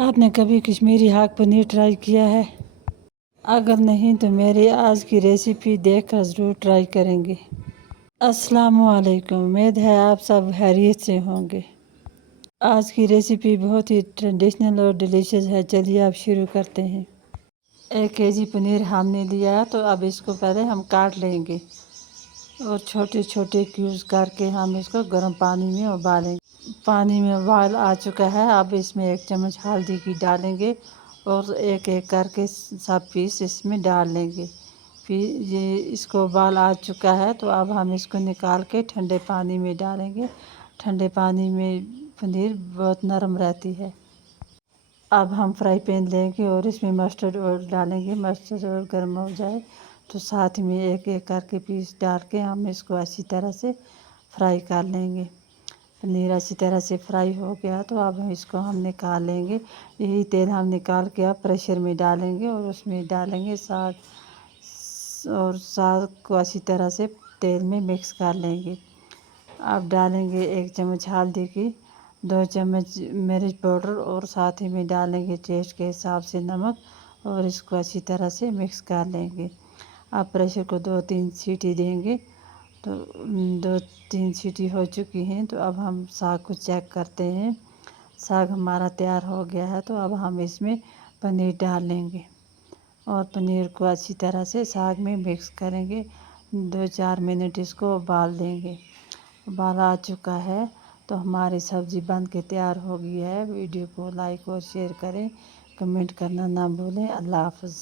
آپ نے کبھی کشمیری ہاک پنیر ٹرائی کیا ہے؟ اگر نہیں تو میری آج کی ریسیپی دیکھ کر ضرور ٹرائی کریں گے۔ السلام علیکم، امید ہے آپ سب خیریت سے ہوں گے۔ آج کی ریسیپی بہت ہی ٹریڈیشنل اور ڈیلیشیس ہے، چلیے اب شروع کرتے ہیں۔ 1 kg پنیر ہم نے لیا تو اب اس کو پہلے ہم کاٹ لیں گے اور چھوٹے چھوٹے کیوبز کر کے ہم اس کو گرم پانی میں ابالیں گے۔ پانی میں ابال آ چکا ہے، اب اس میں 1 چمچ ہلدی کی ڈالیں گے اور ایک ایک کر کے سب پیس اس میں ڈال لیں گے۔ پھر یہ اس کو ابال آ چکا ہے تو اب ہم اس کو نکال کے ٹھنڈے پانی میں ڈالیں گے۔ ٹھنڈے پانی میں پنیر بہت نرم رہتی ہے۔ اب ہم فرائی پین لیں گے اور اس میں مسٹرڈ آئل ڈالیں گے۔ مسٹرڈ آئل گرم ہو جائے تو ساتھ میں ایک ایک کر کے پیس ڈال کے ہم اس کو اچھی طرح سے فرائی کر لیں گے۔ پنیر اچھی طرح سے فرائی ہو گیا تو اب اس کو ہم نکال لیں گے۔ یہی تیل ہم نکال کے اب پریشر میں ڈالیں گے اور اس میں ڈالیں گے ساگ اور ساگ کو اچھی طرح سے تیل میں مکس کر لیں گے۔ اب ڈالیں گے 1 چمچ ہلدی کی، 2 چمچ مرچ پاؤڈر اور ساتھ ہی میں ڈالیں گے ٹیسٹ کے حساب سے نمک اور اس کو اچھی طرح سے مکس کر لیں گے۔ اب پریشر کو 2-3 سیٹی دیں گے تو 2-3 سیٹی ہو چکی ہیں تو اب ہم ساگ کو چیک کرتے ہیں۔ ساگ ہمارا تیار ہو گیا ہے تو اب ہم اس میں پنیر ڈال لیں گے اور پنیر کو اچھی طرح سے ساگ میں مکس کریں گے۔ 2-4 منٹ اس کو ابال دیں گے۔ ابال آ چکا ہے تو ہماری سبزی بن کے تیار ہو گئی ہے۔ ویڈیو کو لائک اور شیئر کریں، کمنٹ کرنا نہ بھولیں۔ اللہ حافظ۔